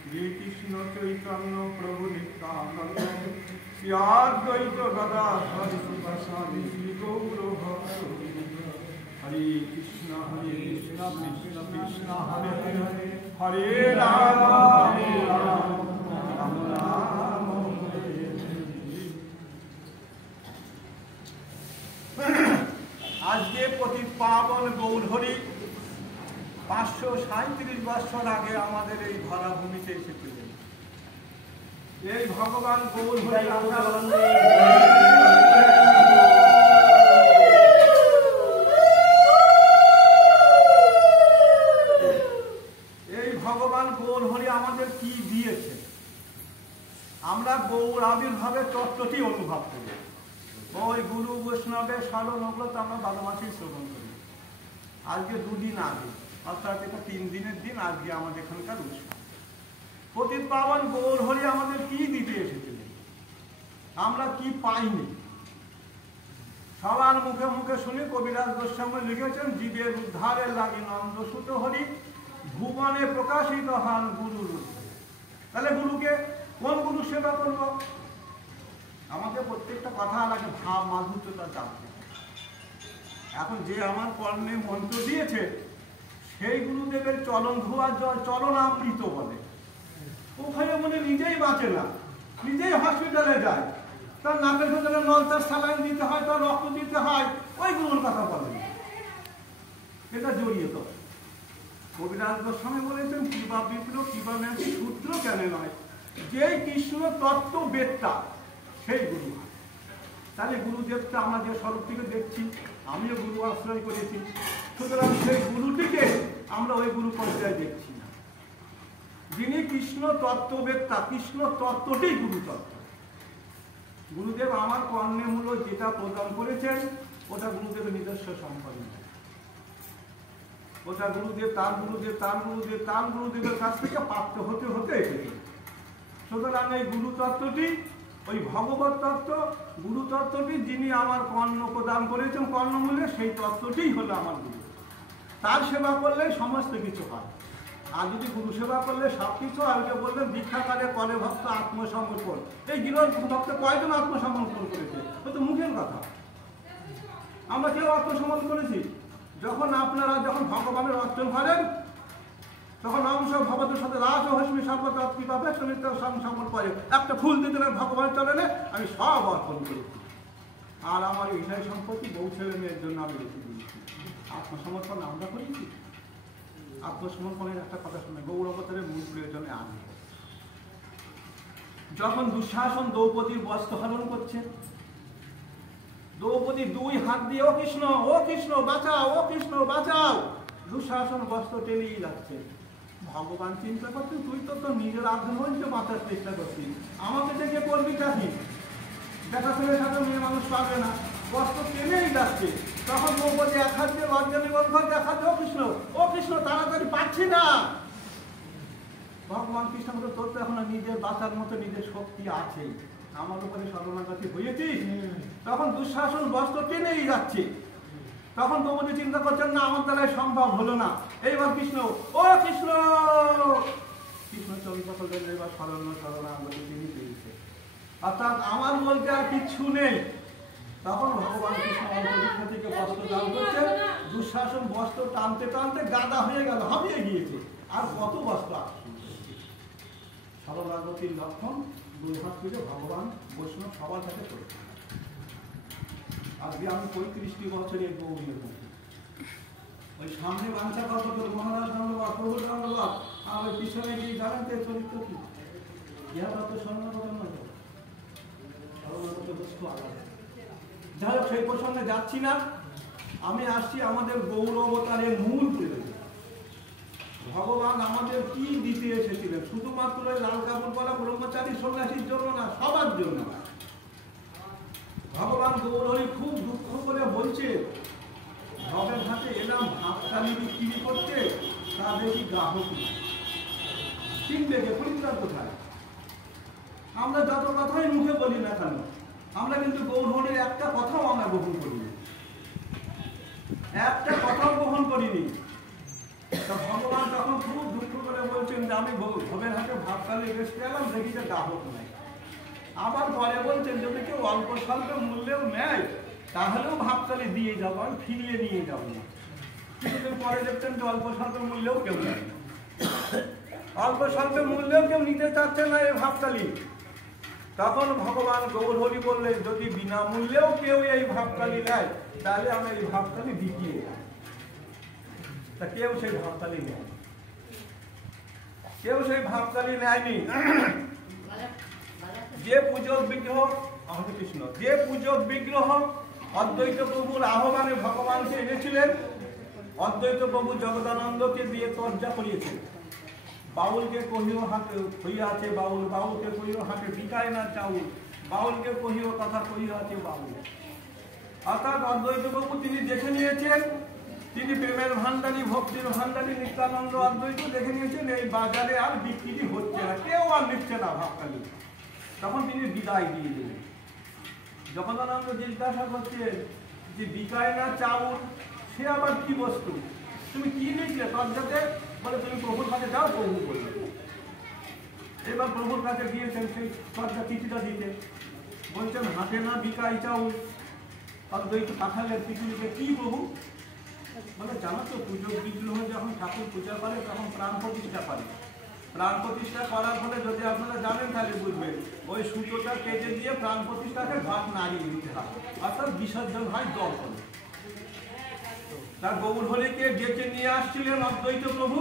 শ্রীকৃষ্ণ চৈতন্য প্রভু নিত্যানন্দ শ্রী অদ্বৈত গদাধর শিবাসাদি শ্রী গৌর ভক্তবৃন্দ। হরে কৃষ্ণ কৃষ্ণ কৃষ্ণ হরে হরে, হরে রাম রাম রাম হরে হরে। আজকে প্রতি পাবন গৌরহরি 537 বছর আগে আমাদের এই ধরা ভূমিতে এসেছিলেন। এই ভগবান গৌরহরি আমাদের কি দিয়েছে? আমরা গৌর আবির্ভাবে তত্ত্বটি অনুভব করি। ওই গুরু বৈষ্ণবের স্মরণ ওগুলো তো আমরা বারো মাসেই শ্রবণ করি। আজকে দুদিন আগে, অর্থাৎ এটা 3 দিনের দিন, আজকে আমাদের এখানকার উৎসব। পতিত পাবন গৌরহরি আমাদের কি দিতে এসেছিলেন? আমরা কি পাইনি? সবার মুখে মুখে শুনি কবিরাজ গোস্বামী লিখেছেন, জীবের উদ্ধারের লাগি নন্দসূত হরি ভুবনে প্রকাশিত হন গুরু রূপে। তাহলে গুরুকে কোন গুরু সেবা করব? আমাকে প্রত্যেকটা কথা লাগে ভাব মাধুর্যতা জানতে। এখন যে আমার কর্ণে মন্ত্র দিয়েছে সেই গুরুদেবের চলন ধোয়া জল চরণামৃত বলে। ওখানে মনে নিজেই বাঁচে না, নিজেই হসপিটালে যায়, তার নাকের ভেতরে নলতার স্যালাইন দিতে হয়, তার রক্ত দিতে হয়, ওই গুরুর কথা বলে। এটা জড়িয়ে তো কবিরাজ গোস্বামী বলেছেন, কিবা বিপ্লব কিবা ন্যাসী সূত্র কেন নয়, যেই কৃষ্ণ তত্ত্ব বেত্তা সেই গুরু। তাহলে গুরুদেবটা আমরা যে স্বরূপ থেকে দেখছি, আমিও গুরু আশ্রয় করেছি, সুতরাং সেই গুরুটিকে আমরা ওই গুরু পর্যায়ে দেখছি না। যিনি কৃষ্ণ তত্ত্ববেত্তা, কৃষ্ণ তত্ত্বটি গুরু তত্ত্ব। গুরুদেব আমার কর্ণে মূল যেটা প্রদান করেছেন ওটা গুরুদেবের নিজস্ব সম্পদ নয়, ওটা গুরুদেব তার গুরুদেব তার গুরুদেব তার গুরুদেবের কাছ থেকে প্রাপ্ত হতে হতে এসেছে। সুতরাং এই গুরু তত্ত্বটি, ওই ভগবত তত্ত্ব, গুরু তত্ত্বটি যিনি আমার কর্ণ প্রদান করেছেন কর্ণমূলে, সেই তত্ত্বটিই হলো আমার গুরু। তার সেবা করলে সমস্ত কিছু হয়। আর যদি গুরু সেবা করলে সব কিছু, আর যে বললেন দীক্ষাকালে করে ভক্ত আত্মসমর্পণ, এই গৃহ ভক্ত কয়জন আত্মসমর্পণ করেছে? ও তো মুখের কথা। আমরা কেউ আত্মসমর্পণ করেছি? যখন আপনারা যখন ভগবানের অর্চন করেন তখন অংশ ভগবতের সাথে রাজ হস্মি সর্বত কৃপাবে সমিত সংসমর্পণ করে একটা ফুল দিতে ভগবানের চরণে আমি সব অর্পণ করেছি। আর আমার বিষয় সম্পত্তি বউ ছেলে মেয়ের জন্য আমি রেখে দিয়েছি। আত্মসমর্পণ আমরা করেছি? আত্মসমর্পণের একটা কথা শুনে গৌর অবতারের মূল প্রয়োজনে আমি। যখন দুঃশাসন দ্রৌপদীর বস্ত্র হরণ করছে, দ্রৌপদী 2 হাত দিয়ে ও কৃষ্ণ বাঁচাও, ও কৃষ্ণ বাঁচাও, দুঃশাসন বস্ত্র টেনেই যাচ্ছে। ভগবান চিন্তা করছেন, তুই তো নিজের আগ্রহকে বাঁচার চেষ্টা করছিস, আমাকে থেকে করবি চাকরি, দেখাশোনার সাথে মেয়ে মানুষ পাবে না, বস্ত্র টেনেই যাচ্ছে। তখন দ্রৌপদী 1 হাত দিয়ে লজ্জা নিবন্ধন দেখাচ্ছে, ও কৃষ্ণ তাড়াতাড়ি পাচ্ছি না। ভগবান কৃষ্ণ বলে, তোর তো এখন নিজের বাঁচার মতো নিজের শক্তি আছে, আমার উপরে শরণাগতি হয়েছিস। তখন দুঃশাসন বস্ত্র টেনেই যাচ্ছে। তখন দ্রৌপদী চিন্তা করছেন, না আমার দ্বারাই সম্ভব হলো না, এইবার কৃষ্ণ চন্দ্র করলেন, এবার শরণাগতি তিনি পেয়েছে, অর্থাৎ আমার বলতে আর কিচ্ছু নেই। তখন ভগবান কৃষ্ণ অন্তরীক্ষ থেকে বস্ত্র দান করছেন। দুঃশাসন বস্ত্র টানতে টানতে গাদা হয়ে গেল, হারিয়ে গিয়েছে। আর কত বস্ত্র আসছে? শরণাগতির লক্ষণ 2 হাত তুলে ভগবান বৈষ্ণব সবার কাছে করেছে। আজকে আমি 35টি বছরের গৌরীর মধ্যে, ওই সামনে বাঞ্ছা কত মহারাজ ধন্যবাদ, প্রভু ধন্যবাদ, আর ওই পিছনে গিয়ে জানাতে চরিত্র কি ইহা তত স্বর্ণগত নয়, শরণাগত বস্তু আলাদা। যাই হোক, সেই প্রসঙ্গে যাচ্ছি না, আমি আসছি আমাদের গৌর অবতারের মূল প্রয়োজন। ভগবান আমাদের কি দিতে এসেছিলেন? শুধুমাত্র লাল কাপড় পরা ব্রহ্মচারী সন্ন্যাসীর জন্য না, সবার জন্য। ভগবান গৌরহরি খুব দুঃখ করে বলছে, ভবের হাতে এলাম হাততালি বিক্রি করতে, তা দেখি গ্রাহক কিনবে কে, পরিত্রাণ কোথায়? আমরা যত কথাই মুখে বলি না কেন, আমরা কিন্তু গৌরহরির একটা কথাও আমরা গ্রহণ করিনি, একটা কথাও গ্রহণ করিনি। ভগবান তখন খুব দুঃখ করে করে বলছেন যে আমি ভোগের হাটে ভাবকালি বেচতে এলাম, দেখি যে গ্রাহক নাই। আবার পরে বলছেন যদি কেউ অল্প স্বল্প মূল্যেও নেয় তাহলেও ভাবকালি দিয়ে যাবো, আমি ফিরিয়ে নিয়ে যাবো না। কিছুদিন পরে দেখছেন যে অল্প স্বল্প মূল্যেও কেউ নেয় না, অল্প স্বল্প মূল্যেও কেউ নিতে চাচ্ছে না এই ভাবকালি। তখন ভগবান গৌরহরি বললেন যদি বিনামূল্যেও কেউ এই ভাবকালি নেয় তাহলে আমি এই ভাবকালি বিকিয়ে দেব। তা কেউ সেই ভাবকালি নেয়, কেউ সেই ভাবকালি নেয়নি। যে পূজক বিগ্রহ হরে কৃষ্ণ, যে পূজক বিগ্রহ অদ্বৈত প্রভুর আহ্বানে ভগবানকে এনেছিলেন, অদ্বৈত প্রভু জগদানন্দকে দিয়ে তর্জা করিয়েছেন। বাউলকে কহিও হাতে হইয়া আছে বাউল, বাউলকে কহিও হাতে বিকায় না চাউল, বাউলকে কহিও কথা কহিও আছে বাউল। অর্থাৎ অদ্বৈত প্রভু তিনি দেখে নিয়েছেন, তিনি প্রেমের ভান্ডারী, ভক্তির ভান্ডারী নিত্যানন্দ অদ্বৈত দেখে নিয়েছেন এই বাজারে আর বিক্রি হচ্ছে না, কেউ আর নিচ্ছে না ভাবকালি। তখন তিনি বিদায় দিয়ে দিলেন। জগদানন্দ জিজ্ঞাসা করছেন যে বিকায় না চাউল, সে আবার কি বস্তু, তুমি কি লিখলে তর্জাতে? বলে তুমি প্রভুর কাছে যাও, প্রভু বললেন। এবার প্রভুর কাছে গিয়েছেন সেই তর্জা চিঠিটা দিতে, বলছেন হাতে না বিকায় চাউল। অদ্বৈত পাঠালেন পৃথিবীকে, কি প্রভু? বলে জানো তো পুজো বিগ্রহ যখন ঠাকুর পূজা করে তখন প্রাণ প্রতিষ্ঠা করে, প্রাণ প্রতিষ্ঠা করার ফলে যদি আপনারা জানেন তাহলে বুঝবেন ওই সুতোটা কেটে দিয়ে প্রাণ প্রতিষ্ঠাকে ভাত নাড়িয়ে দিতে হয়, অর্থাৎ বিসর্জন হয় জল করে। তার গৌরহরিকে ডেকে নিয়ে আসছিলেন অদ্বৈত প্রভু।